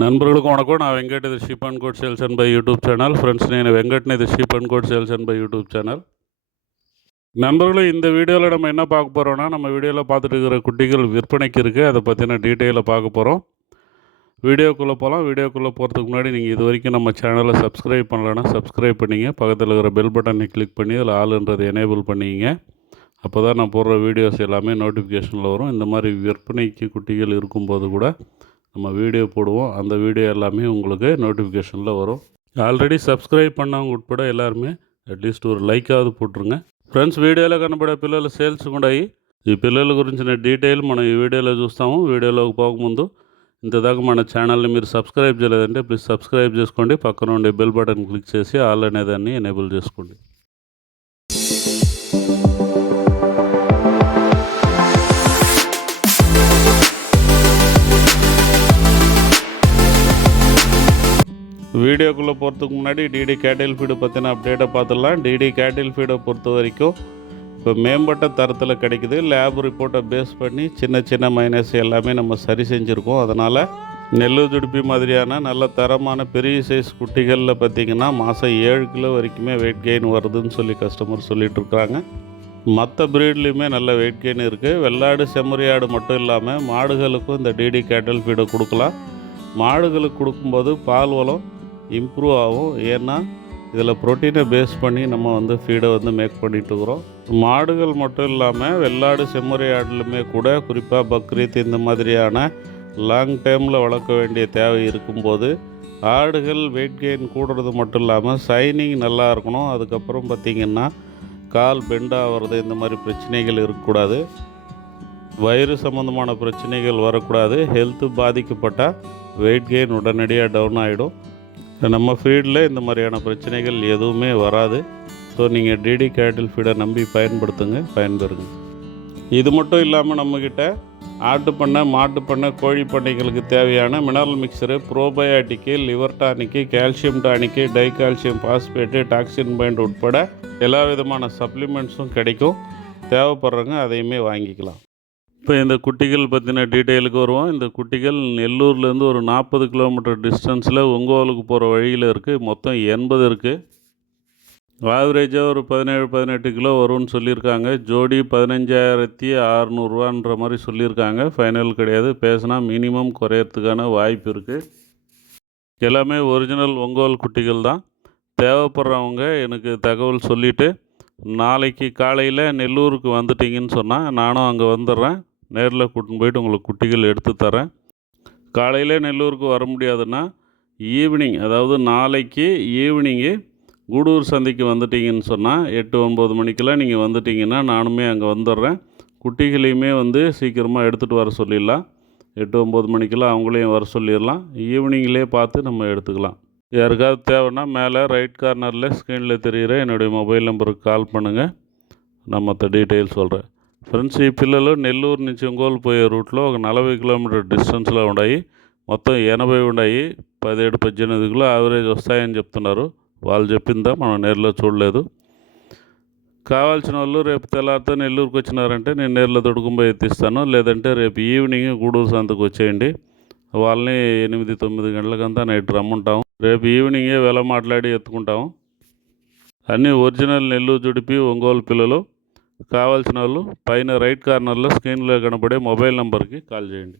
నన్బరులకు వణకం నా వెంకట్ ఇది sheep and goat sales and buy YouTube channel friends నేను வெங்கட்னு இது sheep and goat sales and buy YouTube channel. நண்பர்களே, இந்த வீடியோவில் நம்ம என்ன பார்க்க போகிறோன்னா, நம்ம வீடியோவில் பார்த்துட்டு இருக்கிற குட்டிகள் விற்பனைக்கு இருக்குது. அதை பற்றின டீட்டெயிலை பார்க்க போகிறோம். வீடியோக்குள்ளே போகலாம். வீடியோக்குள்ளே போகிறதுக்கு முன்னாடி நீங்கள் இது வரைக்கும் நம்ம சேனலை சப்ஸ்கிரைப் பண்ணலைன்னா சப்ஸ்கிரைப் பண்ணிங்க. பக்கத்தில் இருக்கிற பெல் பட்டனை கிளிக் பண்ணி அதில் ஆளுன்றதை எனேபிள் பண்ணிங்க. அப்போ தான் நான் போடுற வீடியோஸ் எல்லாமே நோட்டிஃபிகேஷனில் வரும். இந்த மாதிரி விற்பனைக்கு குட்டிகள் இருக்கும்போது கூட நம்ம வீடியோ போடுவோம். அந்த வீடியோ எல்லாமே உங்களுக்கு நோட்டிஃபிகேஷனில் வரும். ఆల్రెడీ సబ్స్క్రైబ్ பண்ணவங்க ఉட்பட எல்லாருமே అట్లీస్ట్ ஒரு లైకాவது పోట్రుంగ. ఫ్రెండ్స్, వీడియోలో కనబడే పిల్లల సేల్స్ కూడా ఈ పిల్లల గురించిన డీటెయిల్ మనం ఈ వీడియోలో చూస్తాము. వీడియోలోకి పోకముందు ఇంతదాకా మన ఛానల్ని మీరు సబ్స్క్రైబ్ చేయలేదంటే ప్లీజ్ సబ్స్క్రైబ్ చేసుకోండి. పక్కన ఉండే బెల్ బటన్ క్లిక్ చేసి ఆల్ అనేదాన్ని ఎనేబుల్ చేసుకోండి. வீடியோக்குள்ளே போகிறதுக்கு முன்னாடி டிடி கேட்டில் ஃபீடு பற்றின அப்டேட்டை பார்த்துடலாம். டிடி கேட்டில் ஃபீடை பொறுத்த வரைக்கும் இப்போ மேம்பட்ட தரத்தில் கிடைக்குது. லேப் ரிப்போர்ட்டை பேஸ் பண்ணி சின்ன சின்ன மைனஸ் எல்லாமே நம்ம சரி செஞ்சுருக்கோம். அதனால் நெல்லு துடுப்பி மாதிரியான நல்ல தரமான பெரிய சைஸ் குட்டிகளில் பார்த்திங்கன்னா மாதம் 7 கிலோ வரைக்குமே வெயிட் கெயின் வருதுன்னு சொல்லி கஸ்டமர் சொல்லிகிட்ருக்குறாங்க. மற்ற ப்ரீட்லேயுமே நல்ல வெயிட் கெயின் இருக்குது. வெள்ளாடு செம்மறியாடு மட்டும் இல்லாமல் மாடுகளுக்கும் இந்த டிடி கேட்டில் ஃபீடை கொடுக்கலாம். மாடுகளுக்கு கொடுக்கும்போது பால் வளம் இம்ப்ரூவ் ஆகும். ஏன்னா இதில் ப்ரோட்டீனை பேஸ் பண்ணி நம்ம ஃபீடை மேக் பண்ணிட்டுருக்குறோம். மாடுகள் மட்டும் இல்லாமல் வெள்ளாடு செம்மறியாடுலுமே கூட குறிப்பாக பக்ரீத் இந்த மாதிரியான லாங் டைமில் வளர்க்க வேண்டிய தேவை இருக்கும்போது ஆடுகள் வெயிட் கெயின் கூடுறது மட்டும் இல்லாமல் சைனிங் நல்லா இருக்கணும். அதுக்கப்புறம் பார்த்திங்கன்னா கால் பெண்ட் ஆகிறது இந்த மாதிரி பிரச்சனைகள் இருக்கக்கூடாது. வயிறு சம்மந்தமான பிரச்சனைகள் வரக்கூடாது. ஹெல்த்து பாதிக்கப்பட்டால் வெயிட் கெயின் உடனடியாக டவுன் ஆகிடும். நம்ம ஃபீடில் இந்த மாதிரியான பிரச்சனைகள் எதுவுமே வராது. ஸோ நீங்கள் டிடி கேட்டில் ஃபீடை நம்பி பயன்பெறுங்க. இது மட்டும் இல்லாமல் நம்மக்கிட்ட ஆட்டு பண்ணை, மாட்டு பண்ணை, கோழி பண்ணைகளுக்கு தேவையான mineral mixture, probiotic, liver tonic, calcium tonic, dicalcium phosphate, toxin bind உட்பட எல்லா விதமான சப்ளிமெண்ட்ஸும் கிடைக்கும். தேவைப்படுறவங்க அதையுமே வாங்கிக்கலாம். இப்போ இந்த குட்டிகள் பற்றின டீட்டெயிலுக்கு வருவோம். இந்த குட்டிகள் நெல்லூர்லேருந்து ஒரு 40 கிலோமீட்டர் டிஸ்டன்ஸில் ஒங்கோலுக்கு போகிற வழியில் இருக்குது. மொத்தம் 80 இருக்குது. ஆவரேஜாக ஒரு 17-18 கிலோ வரும்னு சொல்லியிருக்காங்க. ஜோடி 15,600 மாதிரி சொல்லியிருக்காங்க. ஃபைனல் கிடையாது. பேசினா மினிமம் குறையறதுக்கான வாய்ப்பு இருக்குது. எல்லாமே ஒரிஜினல் ஒங்கோல் குட்டிகள் தான். தேவைப்படுறவங்க எனக்கு தகவல் சொல்லிவிட்டு நாளைக்கு காலையில் நெல்லூருக்கு வந்துட்டிங்கன்னு சொன்னால் நானும் அங்கே வந்துடுறேன். நேரில் கூட்டின்னு போய்ட்டு உங்களுக்கு குட்டிகள் எடுத்து தரேன். காலையில் நெல்லூருக்கு வர முடியாதுன்னா ஈவினிங், அதாவது நாளைக்கு ஈவினிங்கு கூடூர் சந்தைக்கு வந்துட்டிங்கன்னு சொன்னால் 8-9 மணிக்கெல்லாம் நீங்கள் வந்துட்டிங்கன்னா நானுமே அங்கே வந்துடுறேன். குட்டிகளையுமே சீக்கிரமாக எடுத்துகிட்டு வர சொல்லிடலாம். 8-9 மணிக்கெல்லாம் அவங்களையும் வர சொல்லிடலாம். ஈவினிங்லேயே பார்த்து நம்ம எடுத்துக்கலாம். யாருக்காவது தேவைன்னா மேலே ரைட் கார்னரில் ஸ்க்ரீனில் தெரிகிற என்னுடைய மொபைல் நம்பருக்கு கால் பண்ணுங்கள். நான் மற்ற డీటెయిల్స్ சொல்கிறேன். ఫ్రెండ్స్, ఈ పిల్లలు నెల్లూరు నుంచి ఒంగోలు పోయే రూట్లో ఒక 40 కిలోమీటర్ డిస్టెన్స్లో ఉన్నాయి. మొత్తం 80 ఉన్నాయి. 17-18 కిలో యావరేజ్ వస్తాయని చెప్తున్నారు. వాళ్ళు చెప్పిందా, మనం నేరులో చూడలేదు. కావాల్సిన వాళ్ళు రేపు తెల్లారితో నెల్లూరుకి వచ్చినారంటే నేను నేరులో తొడుగుంబోయి ఎత్తిస్తాను. లేదంటే రేపు ఈవినింగ్ గూడూరు సంతకు వచ్చేయండి. వాళ్ళని 8-9 గంటలకంతా నైట్ రమ్ముంటాము. రేపు ఈవినింగే వెల మాట్లాడి ఎత్తుకుంటాము. అన్నీ ఒరిజినల్ నెల్లూరు జుడిపి ఒంగోలు పిల్లలు. కావాల్సిన వాళ్ళు పైన రైట్ కార్నర్లో స్క్రీన్లో కనబడే మొబైల్ నెంబర్కి కాల్ చేయండి.